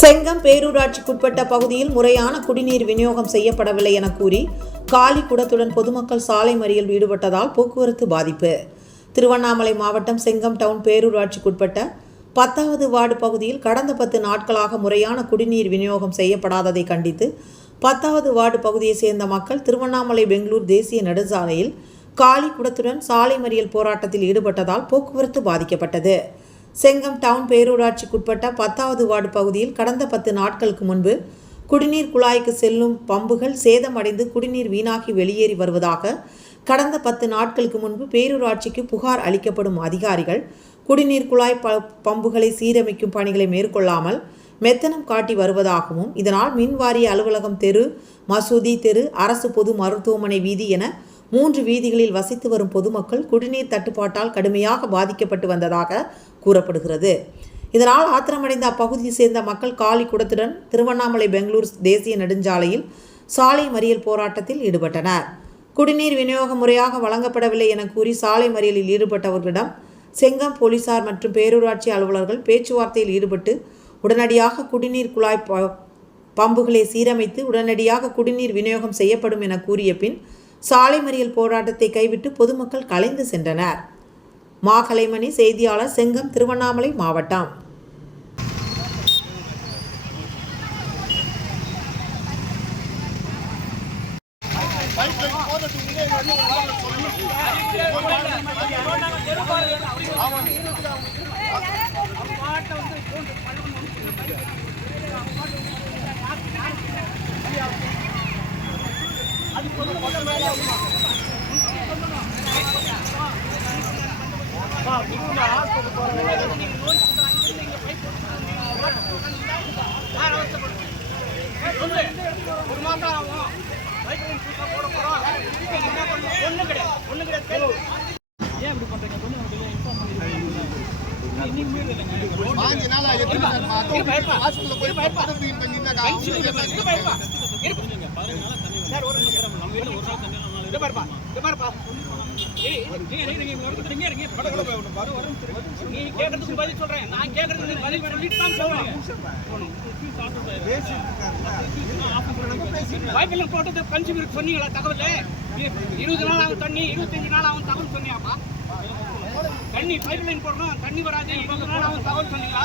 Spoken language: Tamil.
செங்கம் பேரூராட்சிக்குட்பட்ட பகுதியில் முறையான குடிநீர் விநியோகம் செய்யப்படவில்லை என கூறி காலி குடத்துடன் பொதுமக்கள் சாலை மறியல் ஈடுபட்டதால் போக்குவரத்து பாதிப்பு. திருவண்ணாமலை மாவட்டம் செங்கம் டவுன் பேரூராட்சிக்குட்பட்ட பத்தாவது வார்டு பகுதியில் கடந்த பத்து நாட்களாக முறையான குடிநீர் விநியோகம் செய்யப்படாததை கண்டித்து பத்தாவது வார்டு பகுதியைச் சேர்ந்த மக்கள் திருவண்ணாமலை பெங்களூர் தேசிய நெடுஞ்சாலையில் காலி குடத்துடன் சாலை மறியல் போராட்டத்தில் ஈடுபட்டதால் போக்குவரத்து பாதிக்கப்பட்டது. செங்கம் டவுன் பேரூராட்சிக்குட்பட்ட பத்தாவது வார்டு பகுதியில் கடந்த பத்து நாட்களுக்கு முன்பு குடிநீர் குழாய்க்கு செல்லும் பம்புகள் சேதமடைந்து குடிநீர் வீணாகி வெளியேறி வருவதாக கடந்த பத்து நாட்களுக்கு முன்பு பேரூராட்சிக்கு புகார் அளிக்கப்படும் அதிகாரிகள் குடிநீர் குழாய் ப பம்புகளை சீரமைக்கும் பணிகளை மேற்கொள்ளாமல் மெத்தனம் காட்டி வருவதாகவும் இதனால் மின்வாரிய அலுவலகம் தெரு மசூதி தெரு அரசு பொது மருத்துவமனை வீதி என மூன்று வீதிகளில் வசித்து வரும் பொதுமக்கள் குடிநீர் தட்டுப்பாட்டால் கடுமையாக பாதிக்கப்பட்டு வந்ததாக கூறப்படுகிறது. இதனால் ஆத்திரமடைந்த அப்பகுதியை சேர்ந்த மக்கள் காலி குடத்துடன் திருவண்ணாமலை பெங்களூர் தேசிய நெடுஞ்சாலையில் சாலை மறியல் போராட்டத்தில் ஈடுபட்டனர். குடிநீர் விநியோக முறையாக வழங்கப்படவில்லை என கூறி சாலை மறியலில் ஈடுபட்டவர்களிடம் செங்கம் போலீசார் மற்றும் பேரூராட்சி அலுவலர்கள் பேச்சுவார்த்தையில் ஈடுபட்டு உடனடியாக குடிநீர் குழாய் பம்புகளை சீரமைத்து உடனடியாக குடிநீர் விநியோகம் செய்யப்படும் என கூறிய பின் சாலை மறியல் போராட்டத்தை கைவிட்டு பொதுமக்கள் கலைந்து சென்றனர். மாகலைமணி செய்தியாளர் செங்கம் திருவண்ணாமலை மாவட்டம். ஒரு மாசம் ஆகும் போட போறோம் ஒண்ணு கிடையாது ஒண்ணு கிடையாது. ஏன் இப்படி கொஞ்சம் உங்களுக்கு இன்ஃபார்ம் சார் ஒரு நிமிஷம் நம்ம வீட்டுல ஒரு பாருப்பா இது பாருப்பா ஏய், நீங்க நீங்க நீங்க ஒரு இங்க இருங்க படகுல போய் ஒண்ணு பாரு ஒரு நீ கேக்குறதுக்கு பதில் சொல்றேன். நான் கேக்குறதுக்கு பதில் சொல்லிட்டு தான் போவேன் வாய்ப்பெல்லாம் போட்டது கன்சியூமர் சொன்னீங்களா தகவல்? இருபது நாள் ஆகும் தண்ணி இருபத்தஞ்சு நாள் ஆகும் தகவல் சொன்னியாப்பா? தண்ணி பைப் லைன் போடுறோம் தண்ணி வராது இருபது நாள் ஆகும் தகவல் சொன்னீங்களா?